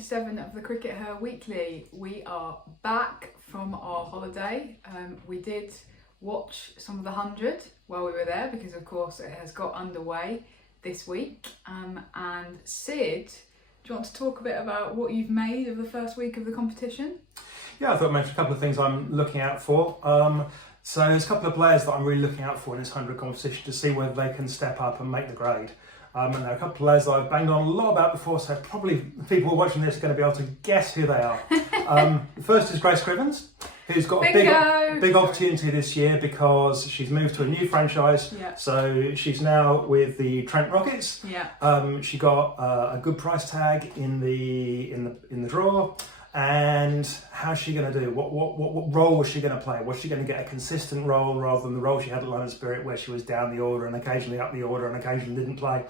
27 of the CRICKETher Weekly. We are back from our holiday. We did watch some of the 100 while we were there because of course it has got underway this week. And Sid, do you want to talk a bit about what you've made of the first week of the competition? Yeah, I thought I'd mention a couple of things I'm looking out for. So there's a couple of players that I'm really looking out for in this 100 competition to see whether they can step up and make the grade. And there are a couple of players that I've banged on a lot about before, so probably people watching this are going to be able to guess who they are. The first is Grace Crivens, who's got a big opportunity this year because she's moved to a new franchise. Yeah. So she's now with the Trent Rockets. Yeah. She got a good price tag in the draw. And how's she going to do? What role was she going to play? Was she going to get a consistent role rather than the role she had at London Spirit, where she was down the order and occasionally up the order and occasionally didn't play?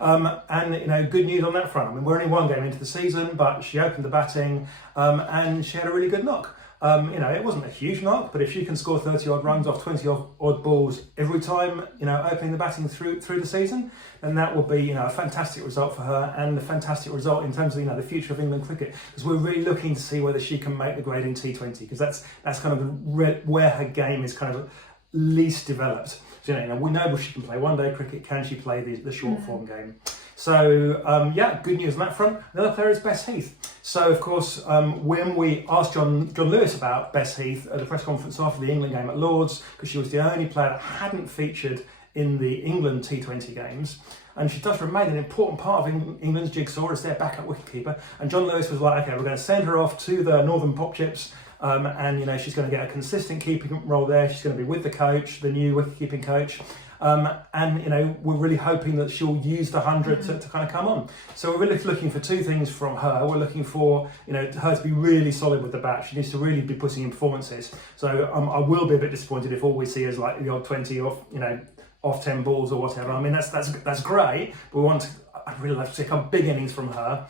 And you know, good news on that front. I mean, we're only one game into the season, but she opened the batting and she had a really good knock. You know, it wasn't a huge knock, but if she can score 30 odd runs off 20 odd balls every time, you know, opening the batting through the season, then that will be, you know, a fantastic result for her and a fantastic result in terms of, you know, the future of England cricket, because we're really looking to see whether she can make the grade in T20, because that's kind of where her game is kind of least developed. So, you know, we know she can play one day cricket. Can she play the short form game? So yeah, good news on that front. The other player is Bess Heath. So of course, when we asked John Lewis about Bess Heath at the press conference after the England game at Lords, because she was the only player that hadn't featured in the England T20 games, and she does remain an important part of England's jigsaw as their backup wicketkeeper. And John Lewis was like, okay, we're going to send her off to the Northern Pop Chips. And you know, she's going to get a consistent keeping role there. She's going to be with the coach, the new wicket-keeping coach. And you know, we're really hoping that she'll use the 100 to kind of come on. So we're really looking for two things from her. We're looking for, you know, her to be really solid with the bat. She needs to really be putting in performances. So I will be a bit disappointed if all we see is like the odd 20 off, you know, off 10 balls or whatever. I mean, that's great, but I'd really like to see a couple big innings from her.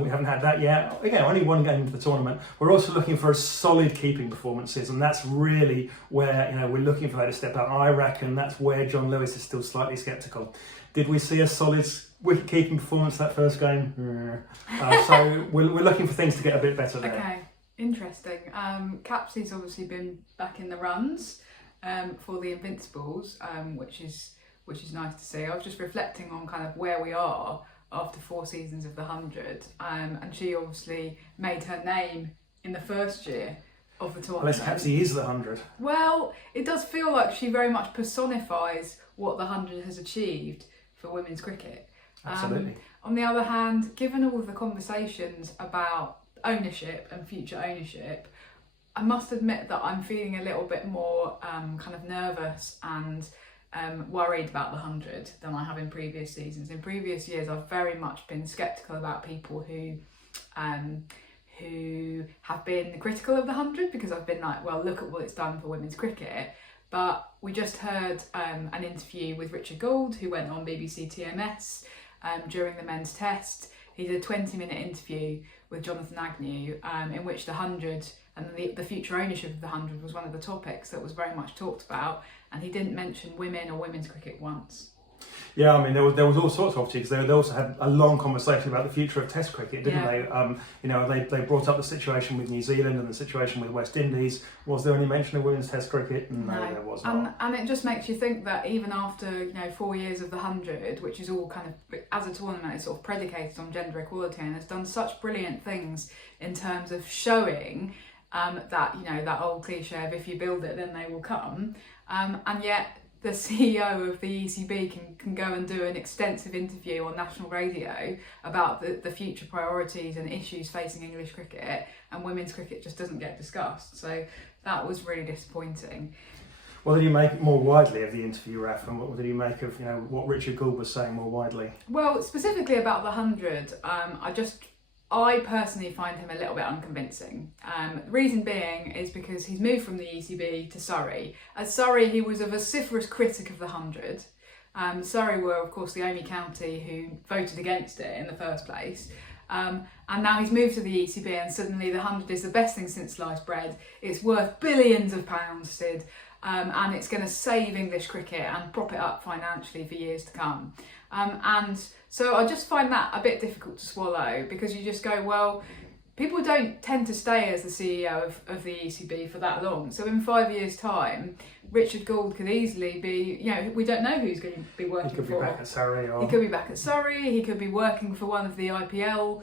We haven't had that yet. Again, only one game into the tournament. We're also looking for a solid keeping performances, and that's really where, you know, we're looking for that to step out. And I reckon that's where John Lewis is still slightly sceptical. Did we see a solid wicket keeping performance that first game? So we're looking for things to get a bit better there. Okay, interesting. Capsey's obviously been back in the runs for the Invincibles, which is nice to see. I was just reflecting on kind of where we are after 4 seasons of the 100, and she obviously made her name in the first year of the tournament. Unless Capsey is the 100. Well, it does feel like she very much personifies what the 100 has achieved for women's cricket. Absolutely. On the other hand, given all of the conversations about ownership and future ownership, I must admit that I'm feeling a little bit more kind of nervous and worried about the 100 than I have in previous seasons. In previous years, I've very much been sceptical about people who have been critical of the 100, because I've been like, well, look at what it's done for women's cricket. But we just heard an interview with Richard Gould, who went on BBC TMS during the men's test. He did a 20-minute interview with Jonathan Agnew in which the 100 and the future ownership of the 100 was one of the topics that was very much talked about, and he didn't mention women or women's cricket once. Yeah, I mean, there was all sorts of opportunities. They also had a long conversation about the future of Test cricket, didn't they? You know, they brought up the situation with New Zealand and the situation with West Indies. Was there any mention of women's Test cricket? No, there was not. And it just makes you think that even after, you know, 4 years of the 100, which is all kind of, as a tournament, it's sort of predicated on gender equality and has done such brilliant things in terms of showing that, you know, that old cliche of if you build it, then they will come. And yet the CEO of the ECB can go and do an extensive interview on national radio about the future priorities and issues facing English cricket, and women's cricket just doesn't get discussed. So that was really disappointing. What did you make more widely of the interview, Raf, and what did you make of, you know, what Richard Gould was saying more widely? Well, specifically about the 100, I personally find him a little bit unconvincing. The reason being is because he's moved from the ECB to Surrey. At Surrey, he was a vociferous critic of the 100. Surrey were, of course, the only county who voted against it in the first place. And now he's moved to the ECB, and suddenly the 100 is the best thing since sliced bread. It's worth billions of pounds, Sid. and it's going to save English cricket and prop it up financially for years to come. And so I just find that a bit difficult to swallow, because you just go, well, people don't tend to stay as the CEO of the ECB for that long. So in 5 years' time, Richard Gould could easily be, we don't know who he's going to be working for. He could be back at Surrey. He could be back at Surrey. He could be working for one of the IPL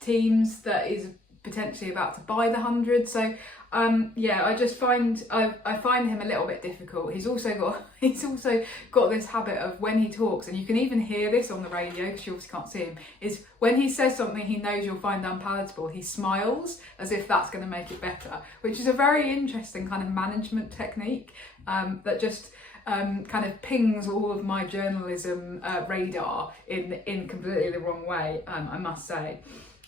teams that is potentially about to buy the 100. So I just find I find him a little bit difficult. He's also got this habit of, when he talks, and you can even hear this on the radio because you obviously can't see him, is when he says something he knows you'll find unpalatable, he smiles as if that's going to make it better, which is a very interesting kind of management technique that just kind of pings all of my journalism radar in completely the wrong way, I must say.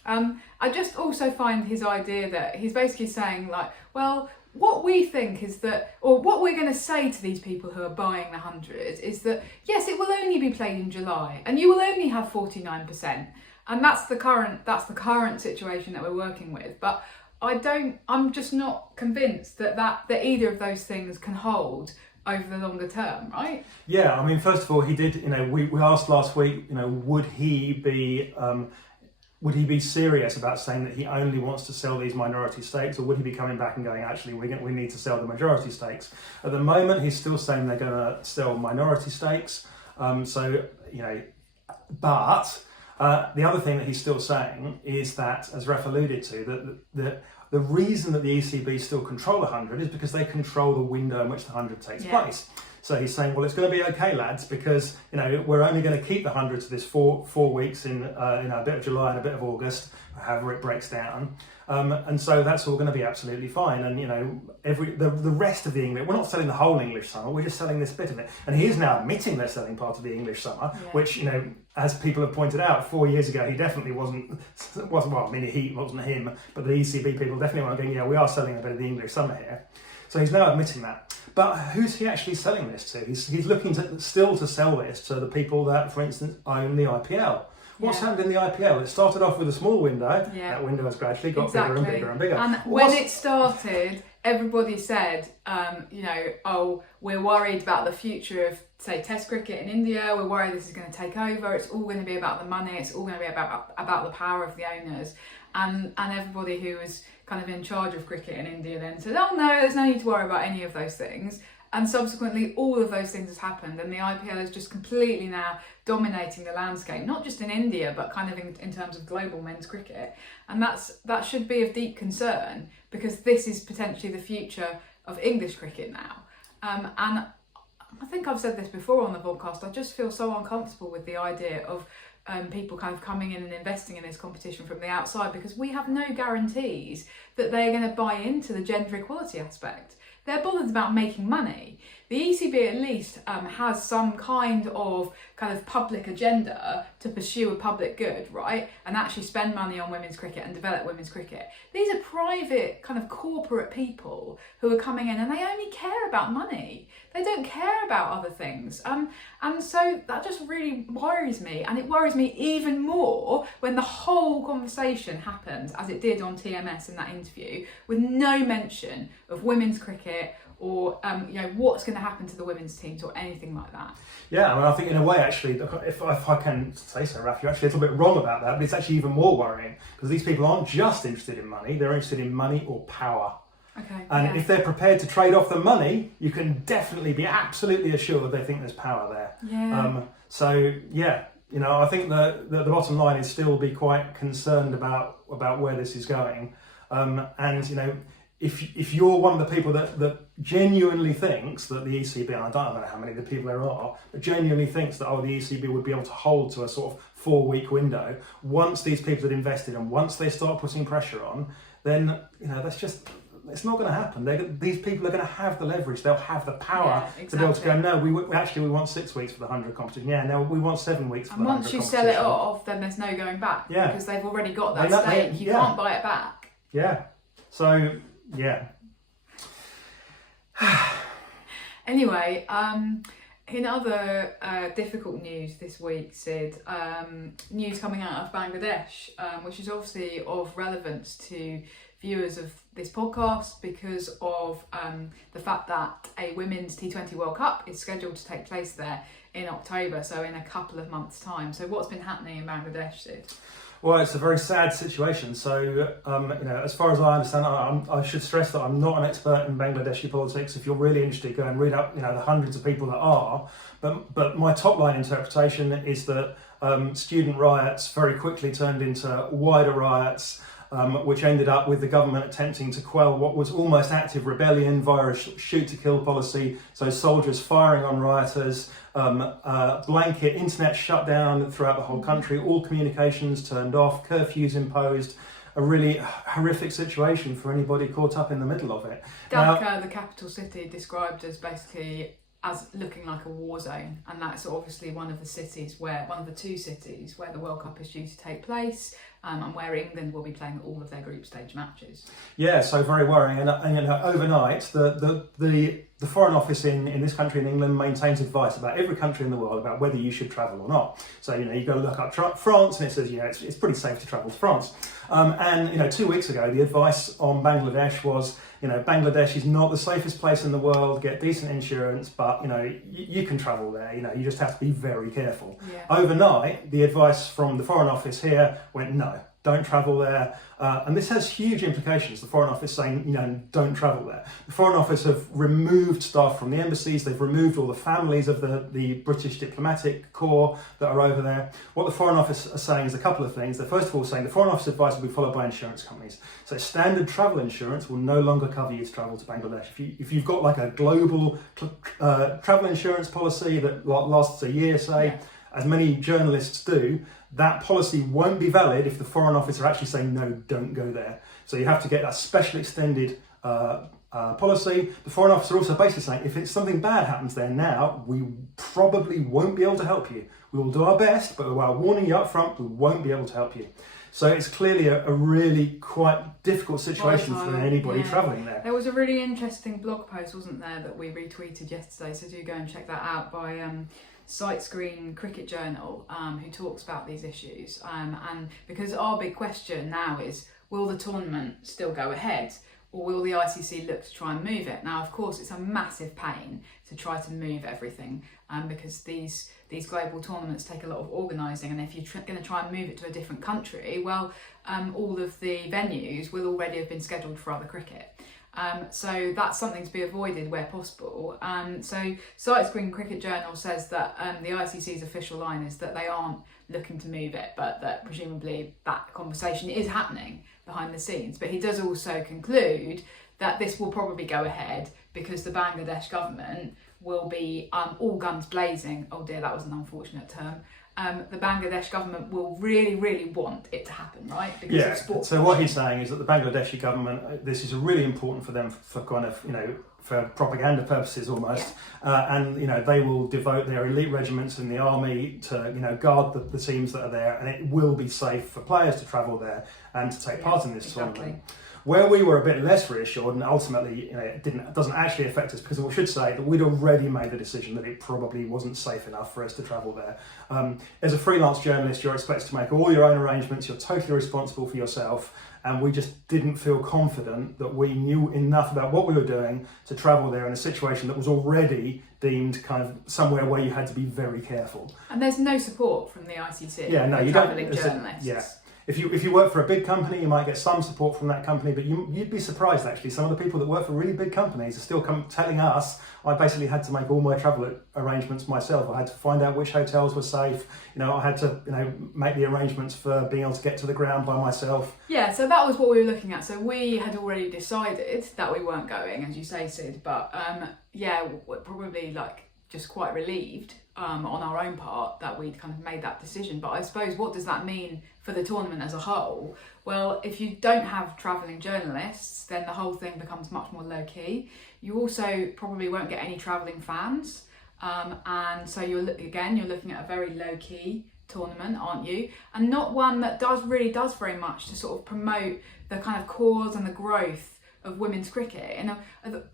I just also find his idea that he's basically saying, like, well, what we think is that, or what we're going to say to these people who are buying the 100 is that, yes, it will only be played in July and you will only have 49%. And that's the current situation that we're working with. But I'm just not convinced that either of those things can hold over the longer term, right? Yeah, I mean, first of all, he did, we asked last week, would he be serious about saying that he only wants to sell these minority stakes, or would he be coming back and going, actually, we need to sell the majority stakes? At the moment, he's still saying they're going to sell minority stakes. But the other thing that he's still saying is that, as Ref alluded to, that the reason that the ECB still control the 100 is because they control the window in which the 100 takes place. So he's saying, well, it's going to be okay, lads, because we're only going to keep the 100 to this four weeks in a bit of July and a bit of August, however it breaks down, and so that's all going to be absolutely fine. And the rest of the English, we're not selling the whole English summer, we're just selling this bit of it. And he is now admitting they're selling part of the English summer, which as people have pointed out, 4 years ago he definitely wasn't. Well, I mean, he wasn't him, but the ECB people definitely weren't going, yeah, we are selling a bit of the English summer here. So he's now admitting that. But who's he actually selling this to? He's looking to sell this to the people that, for instance, own the IPL. What's happened in the IPL? It started off with a small window. Yeah. That window has gradually got bigger and bigger and bigger. And when it started, everybody said, we're worried about the future of, say, Test cricket in India. We're worried this is going to take over. It's all going to be about the money. It's all going to be about the power of the owners. And everybody who was kind of in charge of cricket in India then said, oh no, there's no need to worry about any of those things. And subsequently, all of those things has happened, and the IPL is just completely now dominating the landscape, not just in India, but kind of in terms of global men's cricket. And that should be of deep concern, because this is potentially the future of English cricket now. And I think I've said this before on the podcast, I just feel so uncomfortable with the idea of people kind of coming in and investing in this competition from the outside, because we have no guarantees that they're going to buy into the gender equality aspect. They're bothered about making money. The ECB at least has some kind of public agenda to pursue a public good, right? And actually spend money on women's cricket and develop women's cricket. These are private kind of corporate people who are coming in, and they only care about money. They don't care about other things. And so that just really worries me. And it worries me even more when the whole conversation happened, as it did on TMS in that interview, with no mention of women's cricket or what's going to happen to the women's teams or anything like that. Yeah, I mean, I think in a way, actually, if I can say so, Raf, you're actually a little bit wrong about that, but it's actually even more worrying, because these people aren't just interested in money, they're interested in money or power. Okay. And if they're prepared to trade off the money, you can definitely be absolutely assured they think there's power there. Yeah. I think the bottom line is still be quite concerned about where this is going. If you're one of the people that genuinely thinks that the ECB, and I don't know how many of the people there are, but genuinely thinks that the ECB would be able to hold to a sort of 4-week window, once these people had invested and once they start putting pressure on, then that's just, it's not going to happen. These people are going to have the leverage. They'll have the power to be able to go, no, we want 6 weeks for the 100 competition. Yeah, no, we want 7 weeks for the 100 competition. And once you sell it off, then there's no going back. Yeah. Because they've already got that stake. You can't buy it back. Yeah. So, yeah. Anyway, in other difficult news this week, Sid, news coming out of Bangladesh, which is obviously of relevance to viewers of this podcast because of the fact that a women's T20 World Cup is scheduled to take place there in October, so in a couple of months' time. So what's been happening in Bangladesh, Sid? Well, it's a very sad situation. So, as far as I understand, I should stress that I'm not an expert in Bangladeshi politics. If you're really interested, go and read up, the hundreds of people that are. But my top line interpretation is that student riots very quickly turned into wider riots, which ended up with the government attempting to quell what was almost active rebellion via a shoot-to-kill policy. So soldiers firing on rioters, blanket internet shutdown throughout the whole country, all communications turned off, curfews imposed. A really horrific situation for anybody caught up in the middle of it. Dhaka, the capital city, described as basically as looking like a war zone, and that's obviously one of the two cities where the World Cup is due to take place, and where England will be playing all of their group stage matches. Yeah, so very worrying. And overnight, the Foreign Office in this country, in England, maintains advice about every country in the world about whether you should travel or not. So, you go look up France, and it says, it's pretty safe to travel to France. And 2 weeks ago, the advice on Bangladesh was, Bangladesh is not the safest place in the world, get decent insurance, but, you can travel there, you just have to be very careful. Yeah. Overnight, the advice from the Foreign Office here went, no, don't travel there. And this has huge implications. The Foreign Office saying, don't travel there. The Foreign Office have removed staff from the embassies. They've removed all the families of the British diplomatic corps that are over there. What the Foreign Office are saying is a couple of things. They're first of all saying the Foreign Office advice will be followed by insurance companies. So standard travel insurance will no longer cover you to travel to Bangladesh. If you've got like a global travel insurance policy that lasts a year, say, yeah, as many journalists do, that policy won't be valid if the Foreign Office are actually saying, no, don't go there. So you have to get that special extended policy. The Foreign Office are also basically saying, if something bad happens there now, we probably won't be able to help you. We will do our best, but while warning you up front, we won't be able to help you. So it's clearly a really quite difficult situation for anybody travelling there. There was a really interesting blog post, wasn't there, that we retweeted yesterday, so do go and check that out, by Screen Cricket Journal, who talks about these issues. And because our big question now is, will the tournament still go ahead, or will the ICC look to try and move it? Now, of course, it's a massive pain to try to move everything, because these global tournaments take a lot of organising, and if you're going to try and move it to a different country, well, all of the venues will already have been scheduled for other cricket. So that's something to be avoided where possible. So Screen Cricket Journal says that the ICC's official line is that they aren't looking to move it, but that presumably that conversation is happening behind the scenes. But he does also conclude that this will probably go ahead because the Bangladesh government will be all guns blazing. Oh dear, that was an unfortunate term. The Bangladesh government will really, really want it to happen, right? Because of sport. So what he's saying is that the Bangladeshi government, this is really important for them for kind of, for propaganda purposes almost. Yeah. And, they will devote their elite regiments in the army to, guard the teams that are there, and it will be safe for players to travel there and to take part in this tournament. Where we were a bit less reassured, and ultimately it doesn't actually affect us, because we should say that we'd already made the decision that it probably wasn't safe enough for us to travel there. As a freelance journalist, you're expected to make all your own arrangements, you're totally responsible for yourself, and we just didn't feel confident that we knew enough about what we were doing to travel there in a situation that was already deemed kind of somewhere where you had to be very careful. And there's no support from the ICC for travelling journalists. If you work for a big company, you might get some support from that company, but you'd be surprised actually. Some of the people that work for really big companies are still telling us, I basically had to make all my travel arrangements myself. I had to find out which hotels were safe. I had to make the arrangements for being able to get to the ground by myself. Yeah, so that was what we were looking at. So we had already decided that we weren't going, as you say, Sid, but we're probably just quite relieved on our own part that we'd kind of made that decision. But I suppose, what does that mean for the tournament as a whole? Well, if you don't have travelling journalists, then the whole thing becomes much more low-key. You also probably won't get any travelling fans, and so you're looking at a very low-key tournament, aren't you? And not one that does very much to sort of promote the kind of cause and the growth of women's cricket. And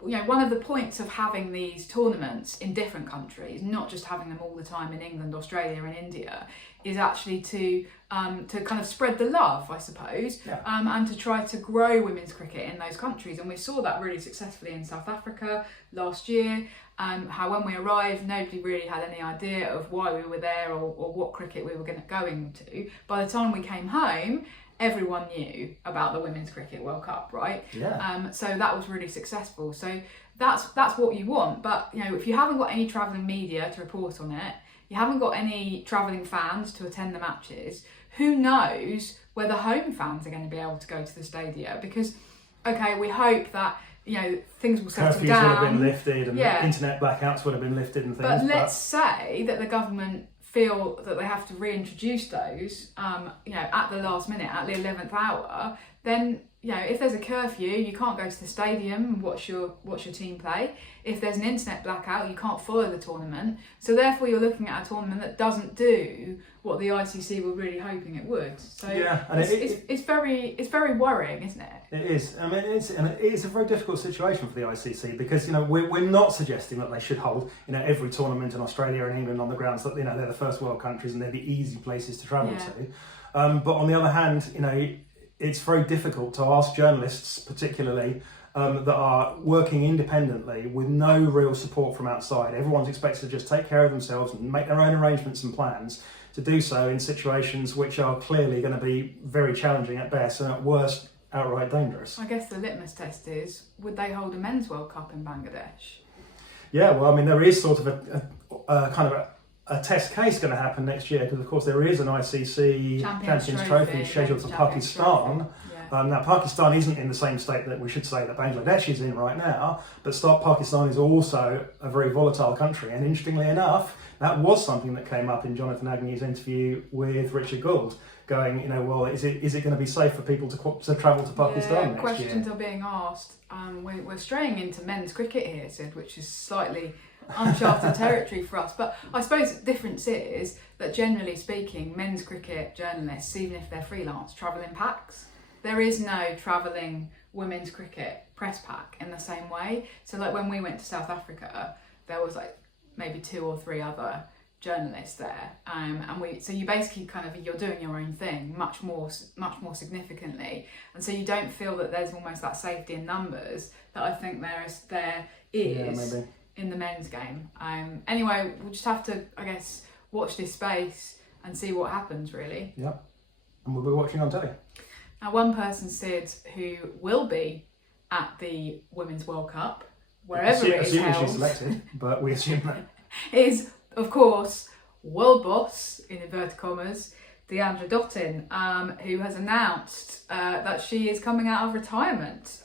one of the points of having these tournaments in different countries, not just having them all the time in England, Australia, and India, is actually to kind of spread the love, I suppose, and to try to grow women's cricket in those countries. And we saw that really successfully in South Africa last year. How when we arrived, nobody really had any idea of why we were there or what cricket we were going to. By the time we came home, everyone knew about the Women's Cricket World Cup, right? Yeah. So that was really successful. So that's what you want. But if you haven't got any travelling media to report on it, you haven't got any travelling fans to attend the matches, who knows whether home fans are going to be able to go to the stadia? Because, okay, we hope that things will settle Curfews down. would have been lifted, and internet blackouts would have been lifted and things. But let's say that the government feel that they have to reintroduce those, at the last minute, at the 11th hour, then if there's a curfew, you can't go to the stadium and watch your team play. If there's an internet blackout, you can't follow the tournament. So therefore, you're looking at a tournament that doesn't do what the ICC were really hoping it would. So it's very worrying, isn't it? It is. I mean, it's a very difficult situation for the ICC because we're not suggesting that they should hold every tournament in Australia and England on the grounds that they're the first world countries and they're the easy places to travel to. But on the other hand, it's very difficult to ask journalists, particularly that are working independently with no real support from outside. Everyone's expected to just take care of themselves and make their own arrangements and plans to do so in situations which are clearly going to be very challenging at best and at worst outright dangerous. I guess the litmus test is, would they hold a men's World Cup in Bangladesh? Yeah, well, I mean, there is sort of a kind of a test case going to happen next year because, of course, there is an ICC Champions Trophy scheduled for Pakistan. Now, Pakistan isn't in the same state that we should say that Bangladesh is in right now, but Pakistan is also a very volatile country. And interestingly enough, that was something that came up in Jonathan Agnew's interview with Richard Gould, going, well, is it going to be safe for people to travel to Pakistan next year? Questions are being asked. We're straying into men's cricket here, Sid, which is slightly uncharted territory for us. But I suppose the difference is that generally speaking, men's cricket journalists, even if they're freelance, travel in packs. There is no travelling women's cricket press pack in the same way. So like when we went to South Africa, there was like maybe 2 or 3 other journalists there, so you basically you're doing your own thing much more significantly, and so you don't feel that there's almost that safety in numbers that I think there is in the men's game. Anyway, we'll just have to, I guess, watch this space and see what happens, really. Yeah, and we'll be watching on telly. Now, one person, Sid, who will be at the Women's World Cup, wherever it is held, she's selected, but we assume that, is, of course, world boss, in inverted commas, Deandra Dottin, who has announced that she is coming out of retirement.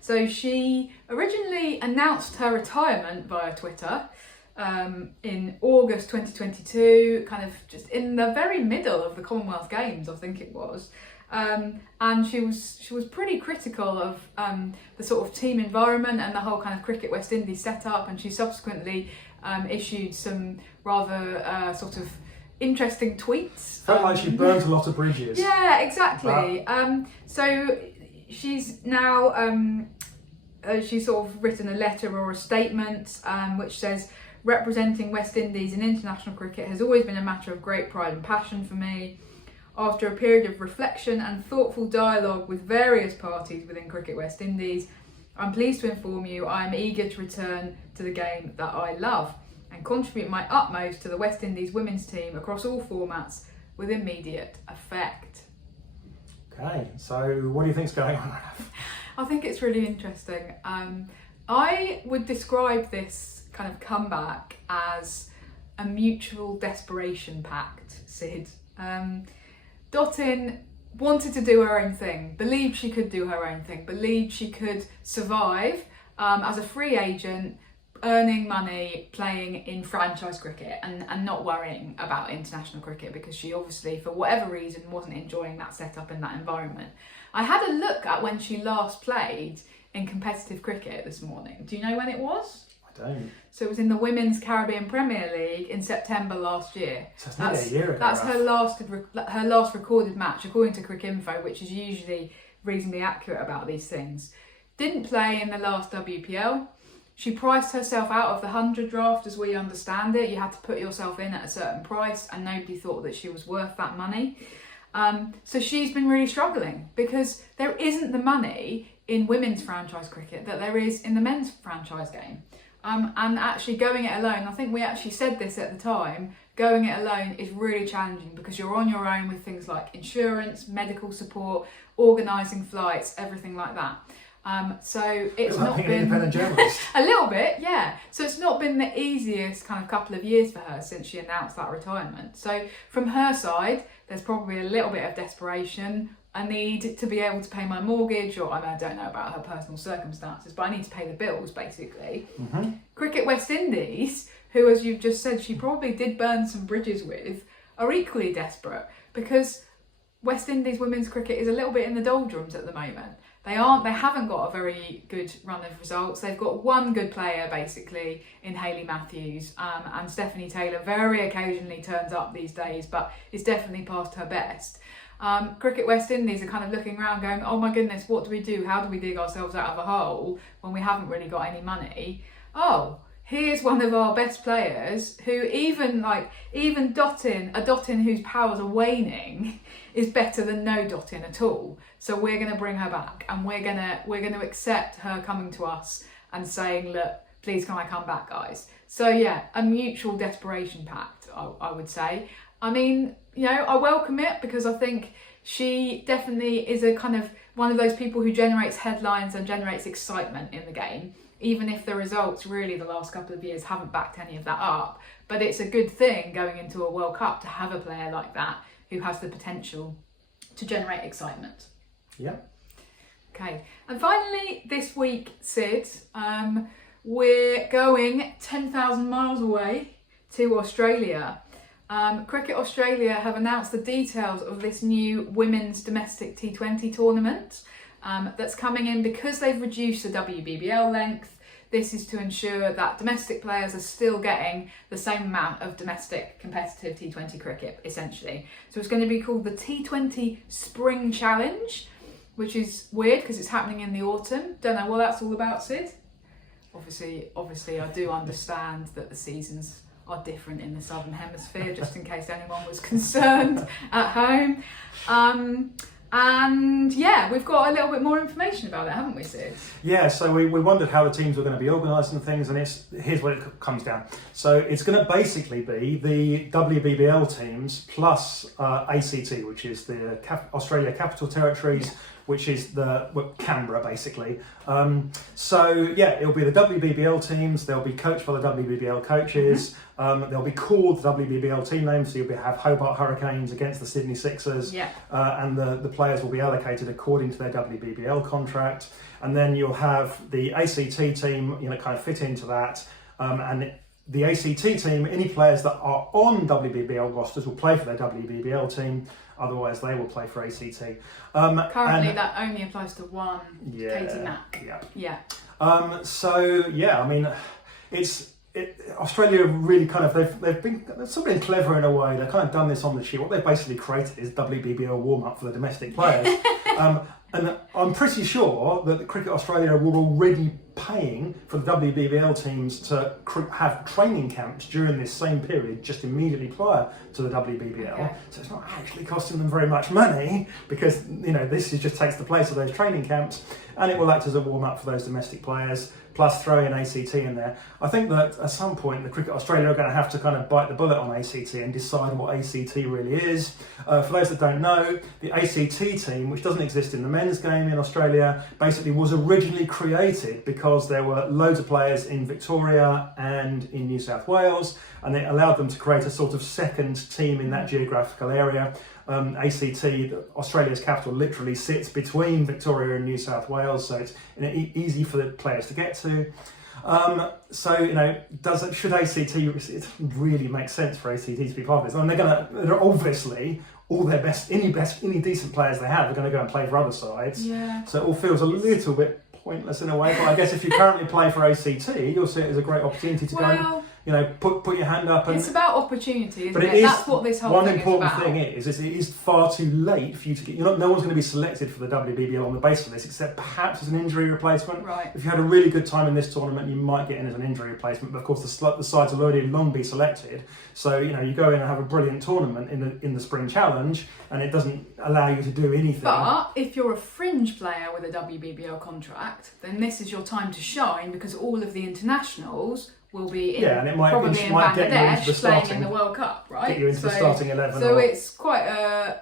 So she originally announced her retirement via Twitter in August 2022, kind of just in the very middle of the Commonwealth Games, I think it was. And she was pretty critical of the sort of team environment and the whole kind of Cricket West Indies setup, and she subsequently issued some rather sort of interesting tweets. Felt like she burnt a lot of bridges. Yeah, exactly. So she's now she's sort of written a letter or a statement which says, "Representing West Indies in international cricket has always been a matter of great pride and passion for me. After a period of reflection and thoughtful dialogue with various parties within Cricket West Indies, I'm pleased to inform you I am eager to return to the game that I love and contribute my utmost to the West Indies women's team across all formats with immediate effect." Okay, so what do you think's going on? I think it's really interesting. I would describe this kind of comeback as a mutual desperation pact, Sid. Dottin wanted to do her own thing, believed she could do her own thing, believed she could survive as a free agent, earning money, playing in franchise cricket and not worrying about international cricket because she obviously, for whatever reason, wasn't enjoying that setup in that environment. I had a look at when she last played in competitive cricket this morning. Do you know when it was? I don't. So it was in the Women's Caribbean Premier League in September last year. So that's nearly a year ago. That's her last recorded match, according to CRICKETher, which is usually reasonably accurate about these things. didn't play in the last WPL. She priced herself out of the 100 draft as we understand it. You had to put yourself in at a certain price and nobody thought that she was worth that money. So she's been really struggling because there isn't the money in women's franchise cricket that there is in the men's franchise game. And actually going it alone, I think we actually said this at the time, going it alone is really challenging because you're on your own with things like insurance, medical support, organising flights, everything like that. So it's not been independent journalist. A little bit, yeah. So it's not been the easiest kind of couple of years for her since she announced that retirement. So from her side, there's probably a little bit of desperation. I need to be able to pay my mortgage, or I mean, I don't know about her personal circumstances, but I need to pay the bills basically. Mm-hmm. Cricket West Indies, who, as you've just said, she probably did burn some bridges with, are equally desperate because West Indies women's cricket is a little bit in the doldrums at the moment. They haven't got a very good run of results. They've got one good player basically in Hayley Matthews, and Stephanie Taylor very occasionally turns up these days, but is definitely past her best. Cricket West Indies are kind of looking around going, oh my goodness, what do we do? How do we dig ourselves out of a hole when we haven't really got any money? Oh, here's one of our best players who even Dottin, a Dottin whose powers are waning, is better than no Dottin at all. So we're going to bring her back, and we're going to accept her coming to us and saying, look, please can I come back, guys? So yeah, a mutual desperation pact, I would say. I mean, you know, I welcome it because I think she definitely is a kind of one of those people who generates headlines and generates excitement in the game, even if the results really the last couple of years haven't backed any of that up. But it's a good thing going into a World Cup to have a player like that who has the potential to generate excitement. Yeah. Okay, and finally this week, Sid, we're going 10,000 miles away to Australia. Cricket Australia have announced the details of this new women's domestic T20 tournament that's coming in because they've reduced the WBBL length. This is to ensure that domestic players are still getting the same amount of domestic competitive T20 cricket, essentially. So it's going to be called the T20 Spring Challenge, which is weird because it's happening in the autumn. Don't know what that's all about, Sid. Obviously, I do understand that the seasons are different in the Southern Hemisphere, just in case anyone was concerned at home. And yeah, we've got a little bit more information about it, haven't we, Sid? Yeah, so we wondered how the teams were going to be organised and things, and here's what it comes down. So it's going to basically be the WBBL teams plus ACT, which is the Australia Capital Territories, which is Canberra, basically. So yeah, it'll be the WBBL teams. They'll be coached by the WBBL coaches. They'll be called the WBBL team names. So you'll have Hobart Hurricanes against the Sydney Sixers. Yeah. And the players will be allocated according to their WBBL contract. And then you'll have the ACT team, kind of fit into that. And the ACT team, any players that are on WBBL rosters will play for their WBBL team. Otherwise, they will play for ACT. Currently, that only applies to one, Katie Mack. Yeah. So yeah, I mean, Australia really kind of they've sort of been clever in a way. They've kind of done this on the cheap. What they've basically created is WBBL warm up for the domestic players. And I'm pretty sure that Cricket Australia were already paying for the WBBL teams to have training camps during this same period, just immediately prior to the WBBL. Okay. So it's not actually costing them very much money because, this just takes the place of those training camps, and it will act as a warm-up for those domestic players, plus throw in ACT in there. I think that at some point the Cricket Australia are going to have to kind of bite the bullet on ACT and decide what ACT really is. For those that don't know, the ACT team, which doesn't exist in the men's game in Australia, basically was originally created because there were loads of players in Victoria and in New South Wales, and it allowed them to create a sort of second team in that geographical area. ACT, Australia's capital, literally sits between Victoria and New South Wales, so it's easy for the players to get to. Should ACT? It really makes sense for ACT to be part of this. I mean, they're obviously all their best, any decent players they have are going to go and play for other sides. Yeah. So it all feels a little bit pointless in a way. But I guess if you currently play for ACT, you'll see it as a great opportunity to go and You know, put your hand up. And, it's about opportunity, isn't but it? That's what this whole one thing is important about. thing is it is far too late for you to get. No one's going to be selected for the WBBL on the basis of this, except perhaps as an injury replacement. Right. If you had a really good time in this tournament, you might get in as an injury replacement. But of course, the sides will already long be selected. So you know, you go in and have a brilliant tournament in the Spring Challenge, and it doesn't allow you to do anything. But if you're a fringe player with a WBBL contract, then this is your time to shine, because all of the internationals will be in, and it might probably in get you into the Bangladesh playing starting, in the World Cup, right? Get you into the starting 11. So it's quite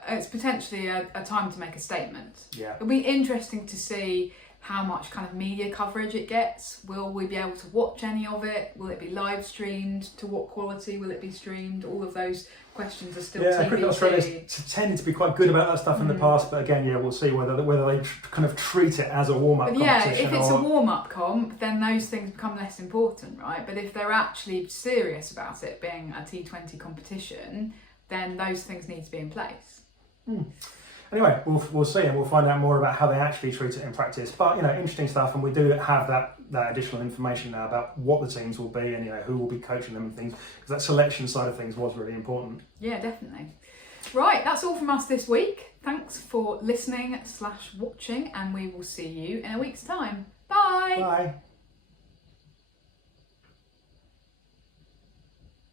it's potentially a time to make a statement. Yeah. It'll be interesting to see how much kind of media coverage it gets. Will we be able to watch any of it? Will it be live streamed? To what quality will it be streamed? All of those questions are still Cricket Australia's tended to be quite good about that stuff in the past, but again, we'll see whether they kind of treat it as a warm-up competition. If it's a warm-up comp, then those things become less important, right? But if they're actually serious about it being a T20 competition, then those things need to be in place. Anyway, we'll see, and we'll find out more about how they actually treat it in practice. But interesting stuff, and we do have that additional information now about what the teams will be and who will be coaching them and things, because that selection side of things was really important. Yeah, definitely. Right, that's all from us this week. Thanks for listening/watching, and we will see you in a week's time. Bye. Bye.